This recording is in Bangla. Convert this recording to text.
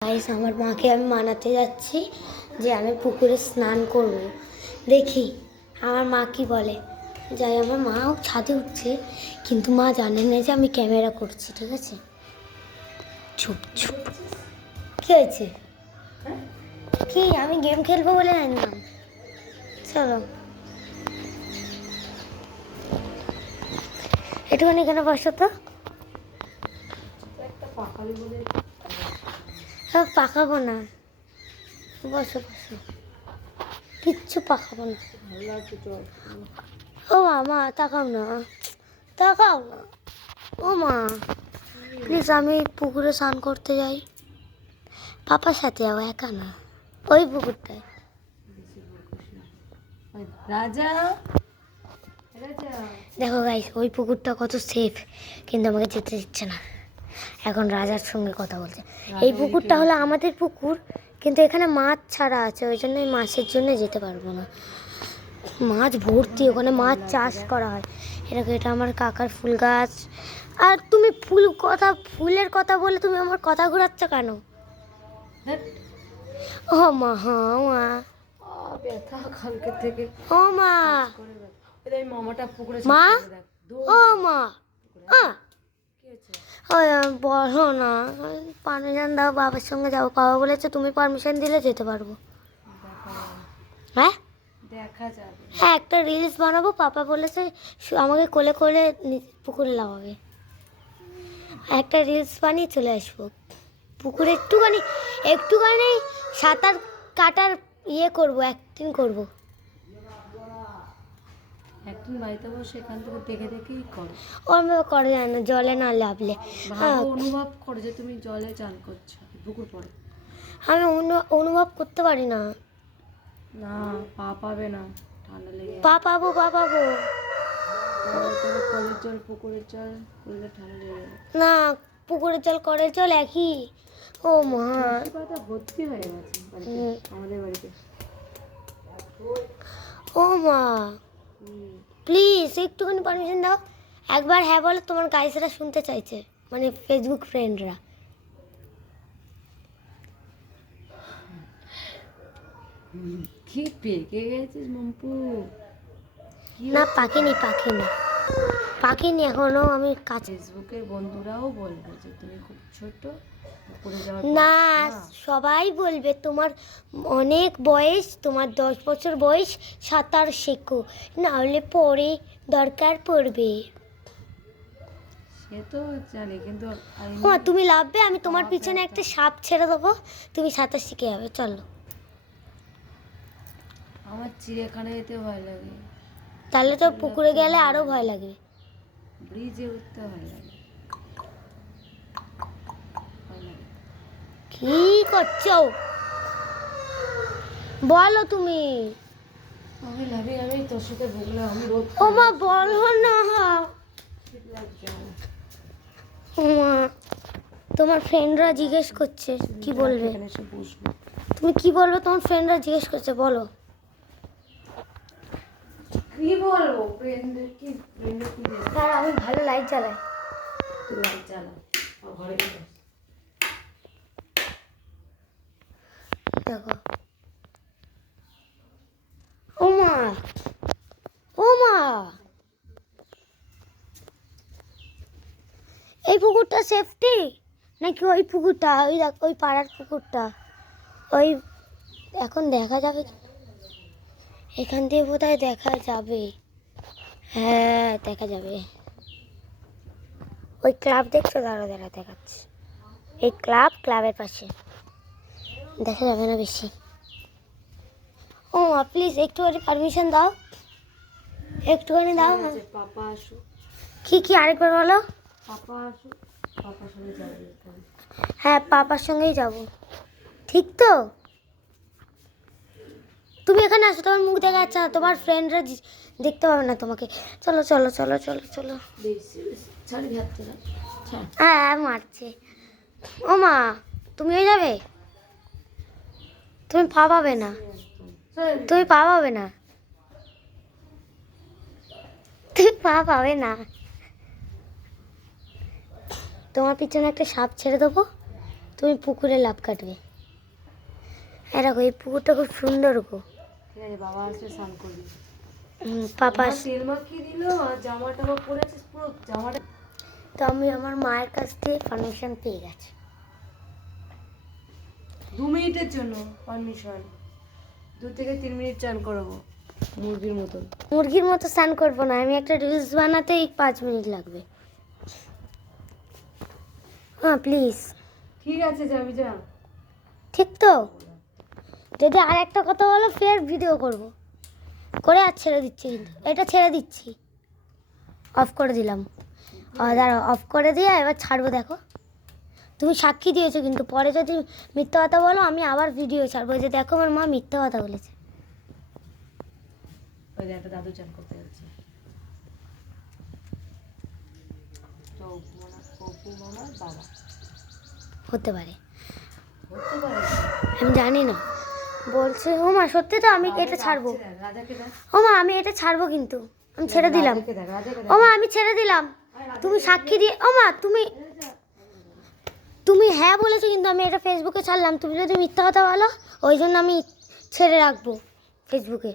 গাইস আমার মাকে আমি মানাতে যাচ্ছি যে আমি পুকুরে স্নান করব। দেখি আমার মা কি বলে। যাই, আমার মাও ছাদে উঠছে, কিন্তু মা জানে না যে আমি ক্যামেরা করছি। ঠিক আছে, চুপ চুপ। কি হয়েছে? কি আমি গেম খেলবো বলে আনলাম? চলো একটুখানি এখানে বসো তো। সব পাকাবো না, বসো বসো, কিচ্ছু পাকাবো না। ও মা তাকাও না, তাকাও না। ও মা প্লিজ, আমি পুকুরে স্নান করতে যাই। পাপার সাথে যাবো, একা না। ওই পুকুরটায়। রাজা দেখো গাইস, ওই পুকুরটা কত সেফ, কিন্তু আমাকে যেতে দিচ্ছে না। এখন রাজার সঙ্গে কথা বলছে। এই পুকুরটা হলো আমাদের পুকুর, কিন্তু এখানে মাছ ছাড়া আছে, ওই জন্য মাছের জন্য যেতে পারবো না। মাছ ভর্তি, ওখানে মাছ চাষ করা হয়। এটা আমার কাকার ফুল গাছ। আর তুমি ফুলের কথা বলে তুমি আমার কথা ঘোরাচ্ছ কেন? ও মা, হ্যাঁ মা, ব্যথা কালকে থেকে। ও মা, মামাটা পুকুরে মা, ও মা, ওই বলো না, পারমিশন দাও, বাবার সঙ্গে যাবো। বাবা বলেছে তুমি পারমিশন দিলে যেতে পারবো। হ্যাঁ দেখা যাবে। হ্যাঁ, একটা রিলস বানাবো। পাপা বলেছে আমাকে কোলে কোলে পুকুরে লাগাবে। একটা রিলস বানিয়ে চলে আসবো পুকুরে। একটুখানি একটুখানি সাঁতার কাটার করবো, অ্যাক্টিং করবো। একদিন বাড়িতে বসে এখান থেকে দেখে দেখেই করো। ওরভাবে করা যায় না, জলে না লাভলে। অনুভব করো যে তুমি জলে চান করছো পুকুর পরে। আমি অনুভব করতে পারি না। না, পা পাবে না, ঠান্ডা লেগে পা পাবো, পা পাবো কলের জল পুকুরের জল করলে ঠান্ডা লেগে যাবে। না, পুকুরের জল কলের জল একই। ও মা, পাতা ভর্তি হয়ে গেছে আমাদের বাড়িতে। ও মা প্লিজ একটুখানি পারমিশন দাও। একবার হ্যাঁ বলো, তোমার গাইসরা শুনতে চাইছে, মানে ফেসবুক ফ্রেন্ডরা। কি পেকে গেছিস মম্পু? না পাখিনি, পাখিনি এখনো। আমি কাছে ফেসবুকের বন্ধুরাও বলবে যে তুমি খুব ছোট, পুকুরে যাওয়ার না, সবাই বলবে তোমার অনেক বয়স, তোমার 10 বছর বয়স, সাঁতার শেখো, না হলে পরে দরকার পড়বে। সে তো জানি, কিন্তু হ্যাঁ তুমি লাভবে, আমি তোমার পিছনে একটা সাপ ছেড়ে দেবো, তুমি সাঁতার শিখে যাবে। চলো। আমার চিড়িয়াখানা যেতে ভয় লাগে। তাহলে তো পুকুরে গেলে আরো ভয় লাগবে। ব্রিজে উঠতে ভয় লাগে। কি করছো বলো তুমি? আমি লাভি, আমি তোর সাথে বললে আমি রোদ। ও মা বলো না। ও মা, তোমার ফ্রেন্ডরা জিজ্ঞেস করছে কি বলবে। তুমি কি বলবে? তোমার ফ্রেন্ডরা জিজ্ঞেস করছে, বলো। কি বলবো? ফ্রেন্ডের কি স্যার আমি ভালো লাইট জ্বালাই। তুই লাইট জ্বালা, ঘরে গেলে দেখো। ও মা, ও মা, এই পুকুরটা সেফটি নাকি ওই পুকুরটা? ওই ওই পাড়ার পুকুরটা, ওই এখন দেখা যাবে। এখান দিয়ে বোধহয় দেখা যাবে। হ্যাঁ দেখা যাবে। ওই ক্লাব দেখছো? দাঁড়া দেখাচ্ছি। এই ক্লাবের পাশে দেখা যাবে না বেশি। ও মা প্লিজ একটুখানি পারমিশন দাও, একটুখানি দাও। পাপা আসুক। কি আরেকবার বলো। পাপা আসুক, পাপার সঙ্গে যাবে। হ্যাঁ পাপার সঙ্গেই যাব। ঠিক তো? তুমি এখানে আসো, তোমার মুখ দেখা যাচ্ছে না, তোমার ফ্রেন্ডরা দেখতে পাবে না তোমাকে। চলো চলো চলো চলো চলো। হ্যাঁ মারছে। ও মা তুমিও যাবে? তুমি পা পাবে না, তুমি পা পাবে না, তুমি পা পাবে না। তোমার পিছনে একটা সাপ ছেড়ে দেবো, তুমি পুকুরে লাভ কাটবে। হ্যাঁ দেখো এই পুকুরটা খুব সুন্দর গো। ঠিক আছে, বাবা আসলে স্নান করবি। পাপা মা তেল মাখিয়ে দিল আর জামা টামা পরেছিস পুরো জামাটা। তো আমি আমার মায়ের কাছ থেকে পারমিশন পেয়ে গেছি। 2 মিনিটের জন্য পারমিশন, 2 থেকে 3 মিনিট চান করবো মুরগির মতন। মুরগির মতো স্নান করবো না, আমি একটা রিলস বানাতেই 5 মিনিট লাগবে। হ্যাঁ প্লিজ। ঠিক আছে, যাবি যা। ঠিক তো? যদি আর একটা কথা বলো ফের ভিডিও করব করে আর ছেড়ে দিচ্ছি, কিন্তু এটা ছেড়ে দিচ্ছি, অফ করে দিলাম। দাঁড়াও, অফ করে দিয়ে এবার ছাড়বো। দেখো তুমি সাক্ষী দিয়েছো, কিন্তু পরে যদি মিথ্যা কথা বলো আমি আবার ভিডিও ছাড়বো যে দেখো আমার মা মিথ্যা কথা বলেছে। ওই যে একটা দাদু চান করতে যাচ্ছে। তো অপু মামার বাবা হতে পারে, হতে পারে। আমি জানি না। বলছে ও মা সত্যি তো, আমি এটা ছাড়বো। রাজাকে দেখ, ও মা আমি এটা ছাড়বো, কিন্তু আমি ছেড়ে দিলাম। রাজাকে দেখ, রাজাকে দেখ। ও মা আমি ছেড়ে দিলাম, তুমি সাক্ষী দিয়ে। ও মা তুমি তুমি হ্যাঁ বলেছো, কিন্তু আমি এটা ফেসবুকে ছাড়লাম। তুমি যদি মিথ্যা কথা বলো ওই জন্য আমি ছেড়ে রাখবো ফেসবুকে।